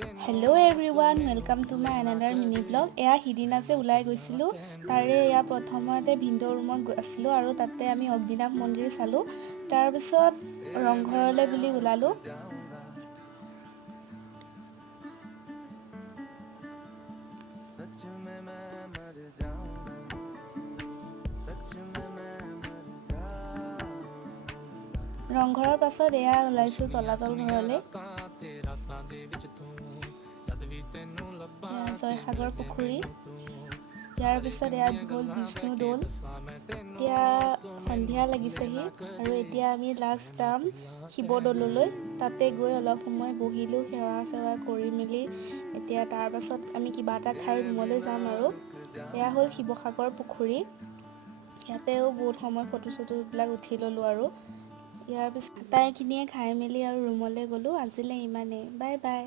Hello everyone, welcome to my another mini vlog. এয়া হিদিনা যে ওলাই গৈছিলো তাৰে এয়া প্ৰথমতে ভিন্ডো ৰুমত আছিলো আৰু তাতে আমি অগ্নিনাভ মন্দিৰ চালো তাৰ পিছত ৰংঘৰলৈ বুলি ওলালো ৰংঘৰৰ পাছত এয়া ওলাইছো তলাতল ঘৰলৈ জয়সাগৰ পুখুৰী ইয়াৰ পিছত এয়া হ'ল বিষ্ণু দৌল এতিয়া সন্ধিয়া লাগিছেহি আৰু এতিয়া আমি লাষ্ট যাম শিৱদৌললৈ তাতে গৈ অলপ সময় বহিলো সেৱা কৰি মেলি এতিয়া তাৰ পাছত আমি কিবা এটা খাই ৰুমলৈ যাম আৰু এয়া হ'ল শিৱসাগৰ পুখুৰী ইয়াতেও বহুত সময় ফটো উঠি ললো আৰু ইয়াৰ পিছত আটাইখিনিয়ে খাই মেলি আৰু ৰুমলৈ গ'লো আজিলৈ ইমানেই বাই বাই